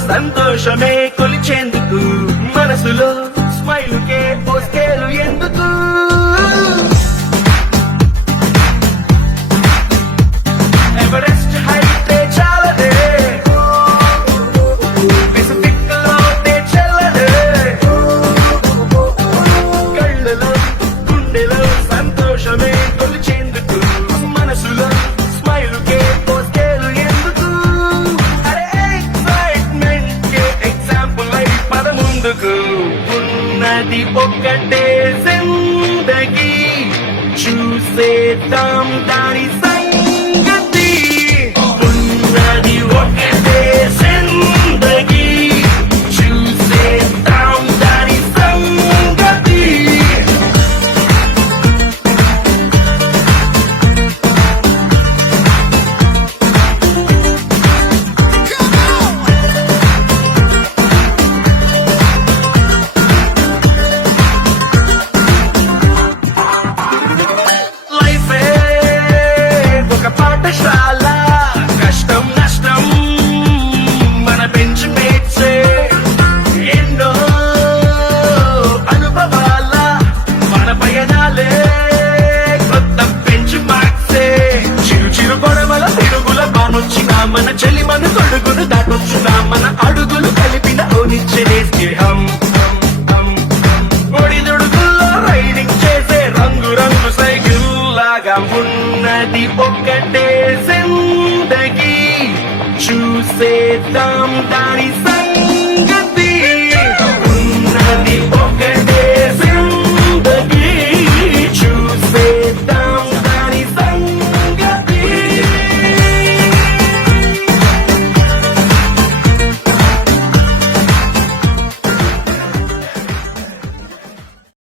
సంతోషమే కొలిచేందుకు మనసులో స్మైలుకే ఓ స్కేలు ఎందుకు ఎవరెస్ట్ హైటే చాలదే పెసిఫిక్ లోతే చెల్లదే కళ్ళలో గుండెలో సంతోషమే కొలిచేందుకు మనసులో స్మైలుకే ఓ స్కేలు ఎందుకు అరే ఎక్సైట్మెంట్ కే ఎగ్జాంపుల్ అయి పద ముందుకు ఉన్నది ఒక్కటే జిందగీ చూసేద్దాం దాని సంగతి ఉన్నది ఒక్కటే జిందగీ చూసేద్దాం దాని సంగతి లైఫే ఒక పాఠశాల కష్టం నష్టం మన బెంచ్ మేట్సే ఎన్నో అనుభవాల మన పయనాలే కొత్త బెంచ్ మార్క్సే చిరు చిరు గొడవల తిరుగుల బానొచ్చినా మన చెలి మన తొడుగును దాటొచ్చునా మన అడుగులు కలిపిన ఓనిచ్చే స్నేహం ఒడిదుడుకుల్లో రైడింగ్ చేసే రంగు రంగు సైకిల్ లాగా ఉన్నది ఒక్కటే జిందగీ చూసేద్దాం దాని